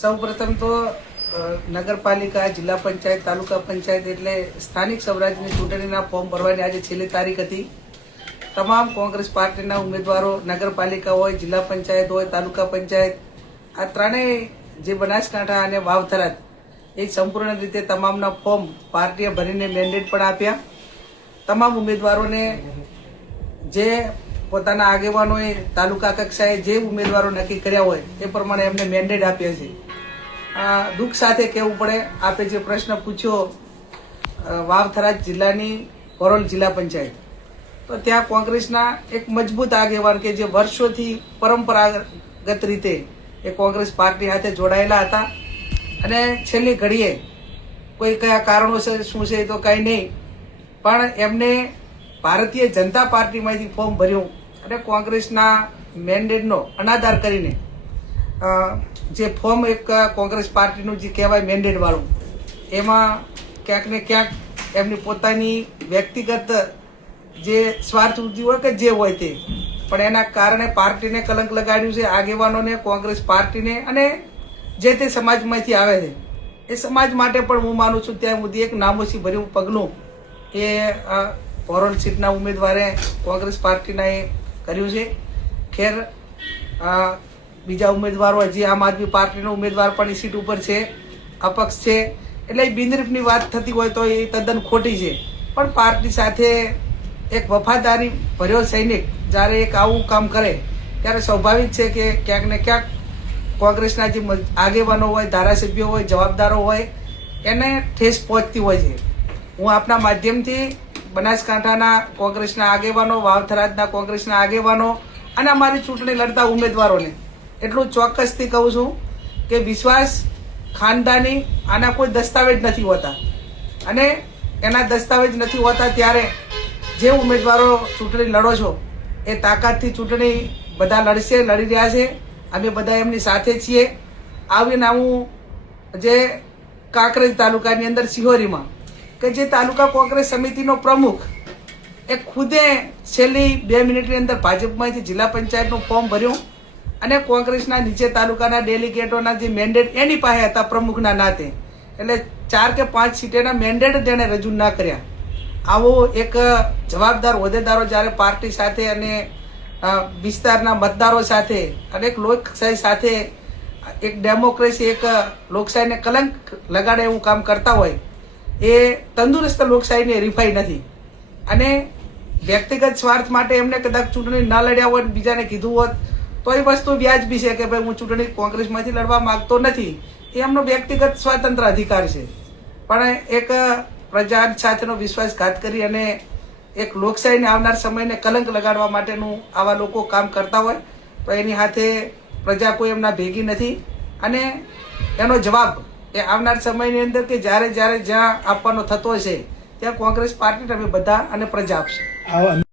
સૌપ્રથમ તો નગરપાલિકા, જિલ્લા પંચાયત, તાલુકા પંચાયત એટલે સ્થાનિક સ્વરાજ્યની ચૂંટણીના ફોર્મ ભરવાની આજે છેલ્લી તારીખ હતી. તમામ કોંગ્રેસ પાર્ટીના ઉમેદવારો નગરપાલિકા હોય, જિલ્લા પંચાયત હોય, તાલુકા પંચાયત, આ ત્રણેય જે બનાસકાંઠા અને વાવથરાદ એ સંપૂર્ણ રીતે તમામના ફોર્મ પાર્ટીએ ભરીને મેન્ડેટ પણ આપ્યા. તમામ ઉમેદવારોને જે પોતાના આગેવાનોએ તાલુકા કક્ષાએ જે ઉમેદવારો નક્કી કર્યા હોય એ પ્રમાણે એમને મેન્ડેટ આપ્યા છે. દુઃખ સાથે કહેવું પડે, આપે જે પ્રશ્ન પૂછ્યો વાવથરાદ જિલ્લાની પરોલ જિલ્લા પંચાયત, તો ત્યાં કોંગ્રેસના એક મજબૂત આગેવાન કે જે વર્ષોથી પરંપરાગત રીતે એ કોંગ્રેસ પાર્ટી સાથે જોડાયેલા હતા અને છેલ્લી ઘડીએ કોઈ કયા કારણોસર શું છે તો કંઈ નહીં, પણ એમને ભારતીય જનતા પાર્ટીમાંથી ફોર્મ ભર્યું અને કોંગ્રેસના મેન્ડેટનો અનાદર કરીને જે ફોર્મ એક કોંગ્રેસ પાર્ટીનું જે કહેવાય મેન્ડેટ વાળું, એમાં ક્યાંક ને ક્યાંક એમની પોતાની વ્યક્તિગત જે સ્વાર્થ વૃત્તિ હોય કે જે હોય તે, પણ એના કારણે પાર્ટીને કલંક લગાડ્યું છે, આગેવાનોને, કોંગ્રેસ પાર્ટીને અને જે તે સમાજમાંથી આવે છે એ સમાજ માટે પણ હું માનું છું ત્યાં સુધી એક નામોશી ભર્યું પગલું એ પરોલ સીટના ઉમેદવારે કોંગ્રેસ પાર્ટીના એ કર્યું છે. ખેર બીજા ઉમેદવારો હજી આમ આદમી પાર્ટીનો ઉમેદવાર પણ એ સીટ ઉપર છે, અપક્ષ છે, એટલે બિનહરીફની વાત થતી હોય તો એ તદ્દન ખોટી છે. પણ પાર્ટી સાથે એક વફાદારી ભર્યો સૈનિક જ્યારે એક આવું કામ કરે ત્યારે સ્વાભાવિક છે કે ક્યાંક ને ક્યાંક કોંગ્રેસના જે આગેવાનો હોય, ધારાસભ્યો હોય, જવાબદારો હોય, એને ઠેસ પહોંચતી હોય છે. હું આપના માધ્યમથી બનાસકાંઠાના કોંગ્રેસના આગેવાનો, વાવથરાજના કોંગ્રેસના આગેવાનો અને અમારી ચૂંટણી લડતા ઉમેદવારોને એટલું ચોક્કસથી કહું છું કે વિશ્વાસ ખાનદાની આના કોઈ દસ્તાવેજ નથી હોતા અને એના દસ્તાવેજ નથી હોતા ત્યારે જે ઉમેદવારો ચૂંટણી લડો છો એ તાકાતથી ચૂંટણી બધા લડશે, લડી રહ્યા છે. અમે બધા એમની સાથે છીએ. આવીને હું જે કાંકરેજ તાલુકાની અંદર સિહોરીમાં કે જે તાલુકા કોંગ્રેસ સમિતિનો પ્રમુખ એ ખુદે છેલ્લી 2 મિનિટની અંદર ભાજપમાંથી જિલ્લા પંચાયતનું ફોર્મ ભર્યું અને કોંગ્રેસના નીચે તાલુકાના ડેલિગેટોના જે મેન્ડેટ એની પાસે હતા પ્રમુખના નાતે, એટલે 4 કે 5 સીટેના મેન્ડેટ તેણે રજૂ ના કર્યા. આવો એક જવાબદાર હોદ્દેદારો જ્યારે પાર્ટી સાથે અને વિસ્તારના મતદારો સાથે અને એક લોકશાહી સાથે એક ડેમોક્રેસી, એક લોકશાહીને કલંક લગાડે એવું કામ કરતા હોય એ તંદુરસ્ત લોકશાહીની હરીફાઈ નથી. અને વ્યક્તિગત સ્વાર્થ માટે એમને કદાચ ચૂંટણી ના લડ્યા હોય, બીજાને કીધું હોત તો એ વસ્તુ વ્યાજબી છે કે ભાઈ હું ચૂંટણી કોંગ્રેસમાંથી લડવા માંગતો નથી, એ એમનો વ્યક્તિગત સ્વતંત્ર અધિકાર છે. પણ એક પ્રજા સાથેનો વિશ્વાસઘાત કરી અને એક લોકશાહીને આવનાર સમયને કલંક લગાડવા માટેનું આવા લોકો કામ કરતા હોય તો એની સાથે પ્રજા કોઈ એમના ભેગી નથી અને એનો જવાબ એ આવનાર સમયની અંદર કે જ્યારે જ્યાં આપવાનો થતો હશે ત્યાં કોંગ્રેસ પાર્ટી અમે બધા અને પ્રજા આપશે.